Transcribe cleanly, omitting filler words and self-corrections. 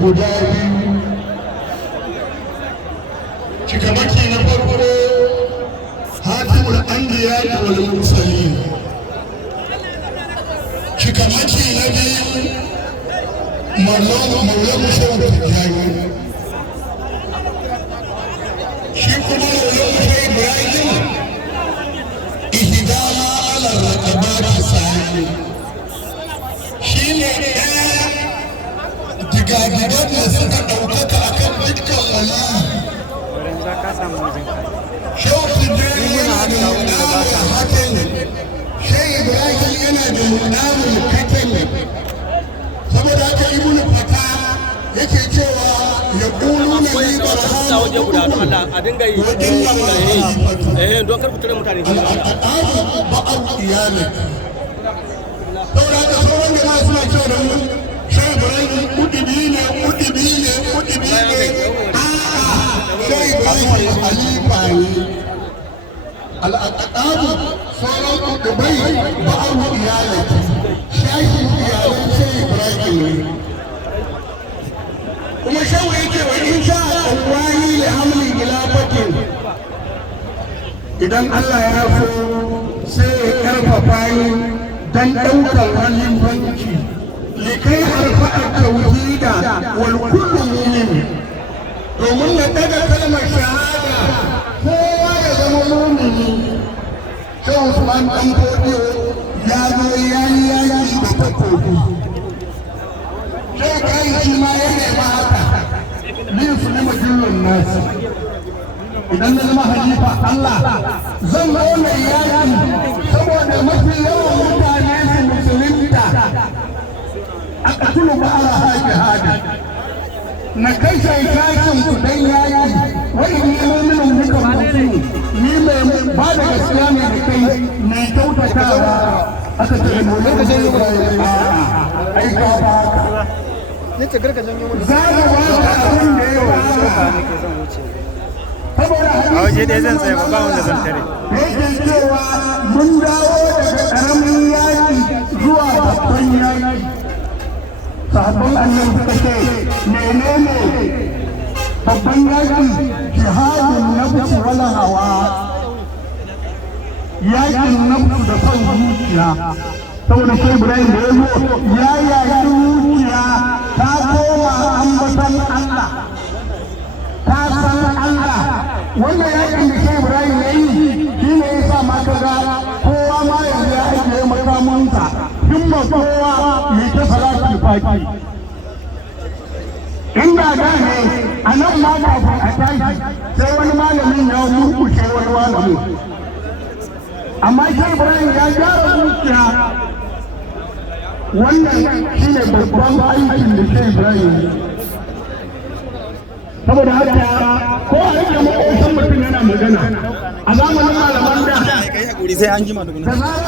guda biyu. Cikamaki na farko hatimul anbiya wal mursalin. Cikamaki na biyu maulana shehu tijjani. Shi kuma maulana shehu ibrahim ihdama ala raqabati sa'i. Shi ne ɗaya digadigan da suka ɗaukaka akan dukkan wali. Shehu tijjani yana da muɗamul hakan, shehu ibrahim yana da muɗamul hakan. Saboda haka ibnu fata yake cewa ya ƙulu na ni barhama waje guda don Allah a dinga yi don kar ku tare mutane al'adu ba'al iyalin. Saboda haka sauran da suna cewa da mu shehu ibrahim kuɗi ne shehu ibrahim halifa ne. Al'adu sauran kuɗi ba'al iyalin shakin iyalan shehu ibrahim ne. Kuma shehu yake wa in sha wani da hamlin gilafatin, idan Allah ya so sai ya karfafa ni dan ɗaukar halin banki likai alfa'ar tauhida wal kullu mu'min, domin na daga kalmar shahada kowa ya zama mu'mini. Shehu Usman dan Fodiyo ya zo yayi yaki da takobi. Shehu Ibrahim shi ma ya nema haka min su ne majullun nasu. Idan na zama halifa Allah zan zo mai yaki saboda mafi yawan mutane su musulunta a ƙasulu ba'ara haƙi hada na kai shaikacin ku dan yaki wani ni muminin muka mutu ni mai ba da gaskiya ne da kai mai kyautatawa aka ce mu ne da zai yi ai ka ba haka ne ta gargajen yawan za mu ba abin da yawa a waje ɗaya zan tsaye ba wanda zan tare. Yake cewa mun dawo daga ƙaramin yaƙi zuwa babban yaƙi. Sahabban annabi suka ce menene babban yaƙi? Jihadun nafsi wal hawa. Yaƙin nafsu da son zuciya. Saboda Shehu Ibrahim da ya zo ya yaƙi zuciya ta koma ambaton Allah. Ta san Allah. Wannan yakin da Shehu Ibrahim ya yi shi ne ya sa ma ka ga kowa ma yanzu ya ajiye makamunsa, himma kowa ya ta salatul fati. Inda da ne a nan ma kafin a tashi sai wani malamin ya murkushe wani malamin. Amma Shehu Ibrahim ya gyara zuciya. Wannan shi ne babban aikin da Shehu Ibrahim ya yi. Saboda haka ko a rike maƙosan mutum yana magana a zamanin malaman da Sai an jima da